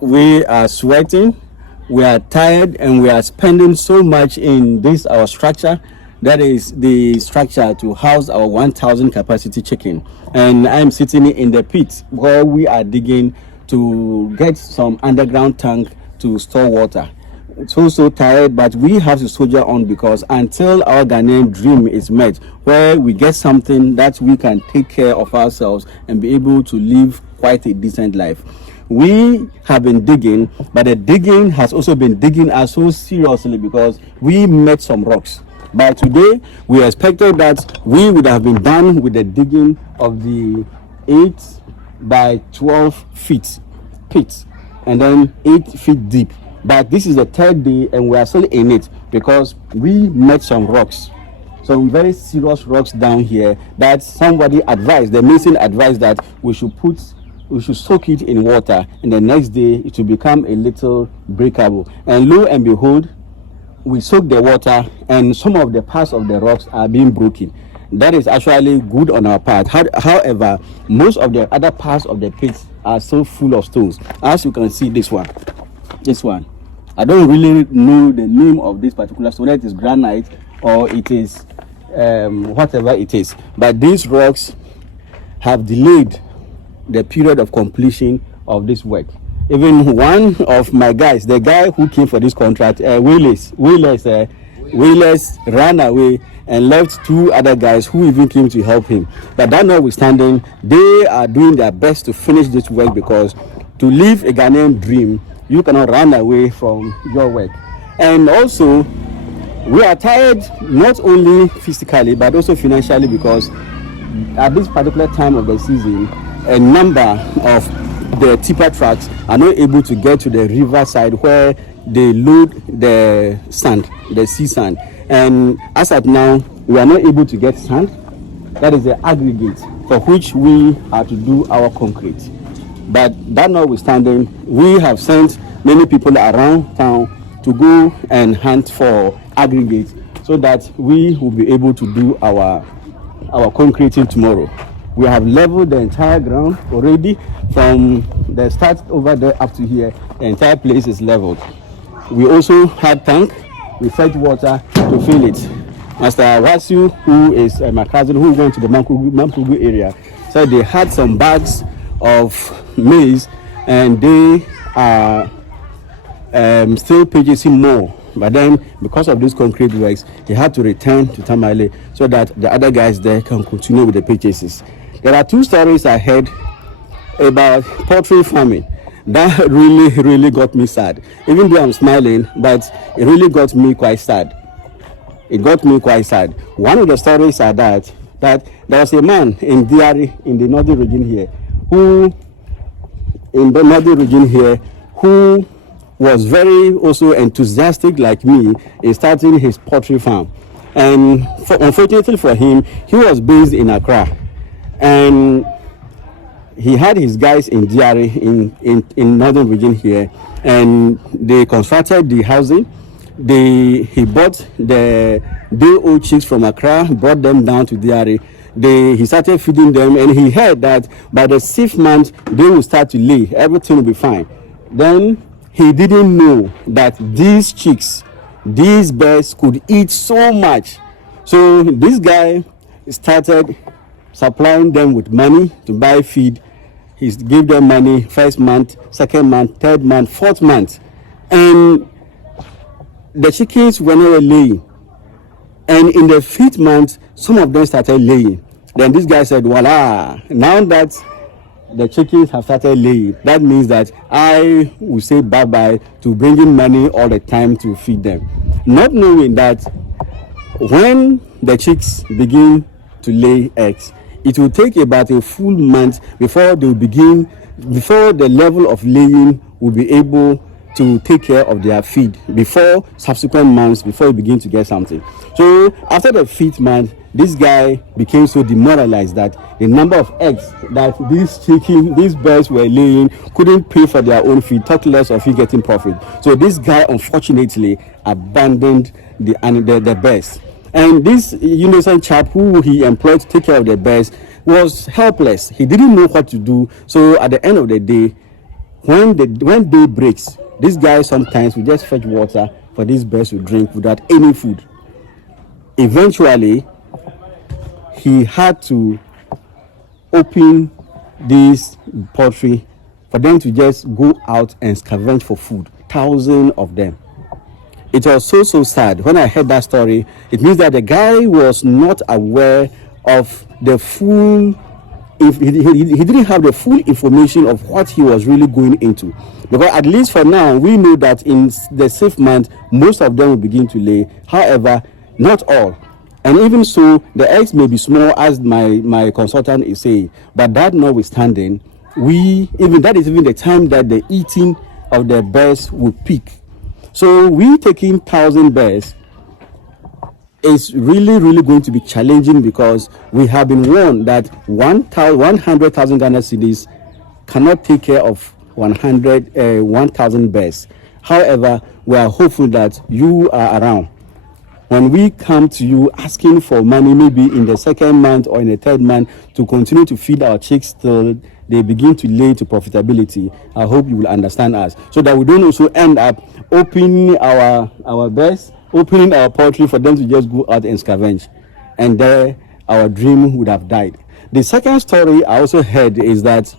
We are sweating, we are tired, and we are spending so much in this our structure. That is the structure to house our 1,000 capacity chicken. And I'm sitting in the pit where we are digging to get some underground tank to store water. So tired, but we have to soldier on because until our Ghanaian dream is met, where we get something that we can take care of ourselves and be able to live quite a decent life. We have been digging, but the digging has also been digging us so seriously because we met some rocks. By today, we expected that we would have been done with the digging of the 8 by 12 feet pit and then 8 feet deep. But this is the third day and we are still in it because we met some rocks, some very serious rocks down here that somebody advised, the mason advised that we should soak it in water and the next day it will become a little breakable. And lo and behold, we soak the water and some of the parts of the rocks are being broken. That is actually good on our part. However, most of the other parts of the pit are still full of stones. As you can see, this one. I don't really know the name of this particular stone. It is granite or it is whatever it is. But these rocks have delayed the period of completion of this work. Even one of my guys, the guy who came for this contract, Willis ran away and left 2 other guys who even came to help him. But that notwithstanding, they are doing their best to finish this work because to live a Ghanaian dream, you cannot run away from your work. And also, we are tired not only physically but also financially because at this particular time of the season, a number of the tipper trucks are not able to get to the riverside where they load the sand, the sea sand. And as at now, we are not able to get sand. That is the aggregate for which we are to do our concrete. But that notwithstanding, we have sent many people around town to go and hunt for aggregate so that we will be able to do our concreting tomorrow. We have leveled the entire ground already from the start over there up to here. The entire place is leveled. We also had tank. We fetch water to fill it. Master Wasu, who is my cousin who went to the Mampugu area, said they had some bags of maize and they are still purchasing more. But then, because of these concrete works, he had to return to Tamale so that the other guys there can continue with the purchases. There are 2 stories I heard about poultry farming. That really got me sad. Even though I'm smiling, but it really got me quite sad. One of the stories are that there was a man in Diari in the northern region here who was very also enthusiastic like me in starting his poultry farm. And unfortunately for him, he was based in Accra. And he had his guys in Diari in northern region here, and they constructed the housing. He bought the day-old chicks from Accra, brought them down to Diari. He started feeding them, and he heard that by the 6th month they will start to lay. Everything will be fine. Then he didn't know that these chicks, these birds could eat so much. So this guy started supplying them with money to buy feed. He gave them money 1st month, 2nd month, 3rd month, 4th month. And the chickens were not laying. And in the 5th month, some of them started laying. Then this guy said, voila, now that the chickens have started laying, that means that I will say bye-bye to bringing money all the time to feed them. Not knowing that when the chicks begin to lay eggs, it will take about a full month before the level of laying will be able to take care of their feed, before subsequent months, before you begin to get something. So after the 5th month, this guy became so demoralized that the number of eggs that these birds were laying couldn't pay for their own feed, talk less of he getting profit. So this guy unfortunately abandoned the birds. And this innocent chap who he employed to take care of the birds was helpless. He didn't know what to do. So at the end of the day, when day breaks, this guy sometimes will just fetch water for these birds to drink without any food. Eventually, he had to open this poultry for them to just go out and scavenge for food, thousands of them. It was so sad. When I heard that story, it means that the guy was not aware of the full, if he didn't have the full information of what he was really going into. Because at least for now, we know that in the 6th month, most of them will begin to lay. However, not all. And even so, the eggs may be small, as my consultant is saying. But that notwithstanding, that is even the time that the eating of the birds will peak. So we taking 1,000 birds is really going to be challenging, because we have been warned that 100,000 Ghana cedis cannot take care of 1,000 birds. However, we are hopeful that you are around. When we come to you asking for money, maybe in the 2nd month or in the 3rd month, to continue to feed our chicks till they begin to lay to profitability, I hope you will understand us, so that we don't also end up opening our birds, opening our poultry for them to just go out and scavenge, and there our dream would have died. The second story I also heard is that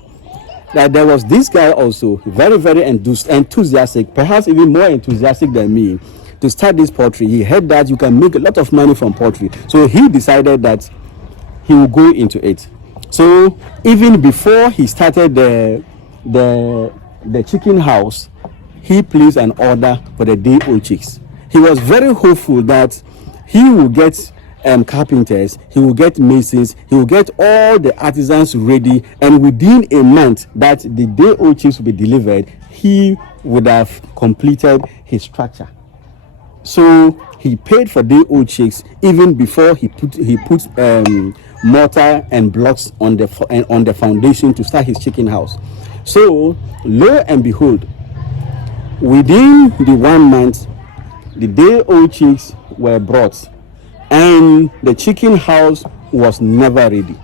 there was this guy also, very enthusiastic, perhaps even more enthusiastic than me, to start this poultry. He heard that you can make a lot of money from poultry, so he decided that he will go into it. So even before he started the chicken house, he placed an order for the day-old chicks. He was very hopeful that he will get carpenters, he will get masons, he will get all the artisans ready, and within a month that the day-old chicks will be delivered, he would have completed his structure. So he paid for day-old chicks even before he put mortar and blocks on the foundation to start his chicken house. So lo and behold, within the 1 month, the day-old chicks were brought, and the chicken house was never ready.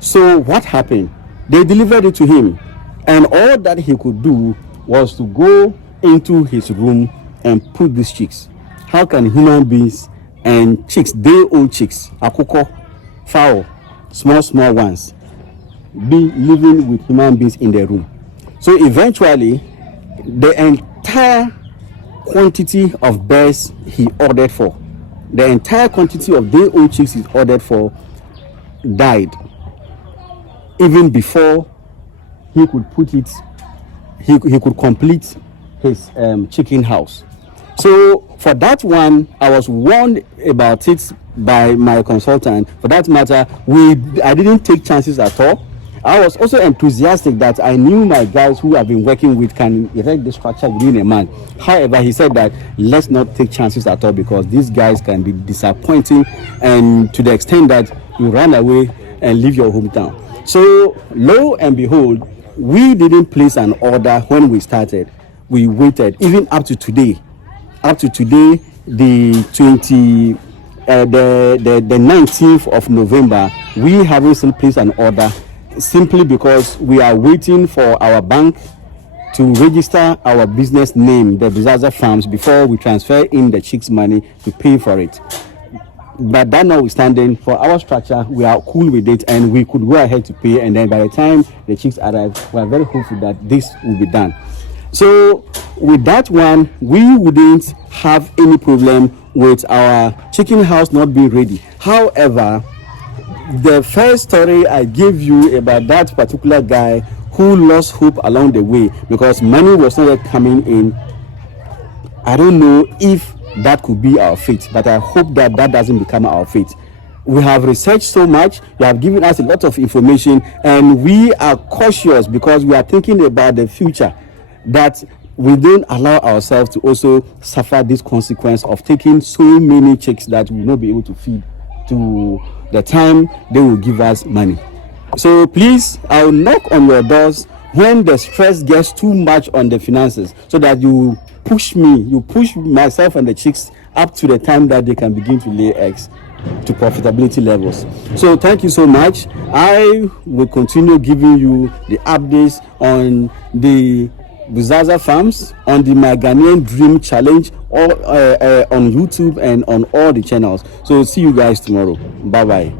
So what happened? They delivered it to him, and all that he could do was to go into his room and put these chicks. How can human beings and chicks, day-old chicks, akoko, fowl, small ones, be living with human beings in their room? So eventually, the entire quantity of birds he ordered for, the entire quantity of day-old chicks he ordered for, died even before he could put it, he could complete his chicken house. So for that one, I was warned about it by my consultant. For that matter, I didn't take chances at all. I was also enthusiastic that I knew my guys who I've been working with can erect the structure within a month. However, he said that let's not take chances at all, because these guys can be disappointing, and to the extent that you run away and leave your hometown. So lo and behold, we didn't place an order when we started. We waited even up to today. Up to today, the 19th of November, we haven't still placed an order, simply because we are waiting for our bank to register our business name, the Bizaza Farms, before we transfer in the chicks' money to pay for it. But that notwithstanding, for our structure, we are cool with it, and we could go ahead to pay, and then by the time the chicks arrive, we are very hopeful that this will be done. So with that one, we wouldn't have any problem with our chicken house not being ready. However, the first story I gave you about that particular guy who lost hope along the way because money was not coming in, I don't know if that could be our fate, but I hope that doesn't become our fate. We have researched so much, you have given us a lot of information, and we are cautious because we are thinking about the future, that we don't allow ourselves to also suffer this consequence of taking so many chicks that we will not be able to feed to the time they will give us money. So please, I'll knock on your doors when the stress gets too much on the finances, so that you push myself and the chicks up to the time that they can begin to lay eggs. to profitability levels. So thank you so much. I will continue giving you the updates on the Buzaza Farms, on the My Ghanaian Dream Challenge, or on YouTube and on all the channels. So see you guys tomorrow. Bye bye.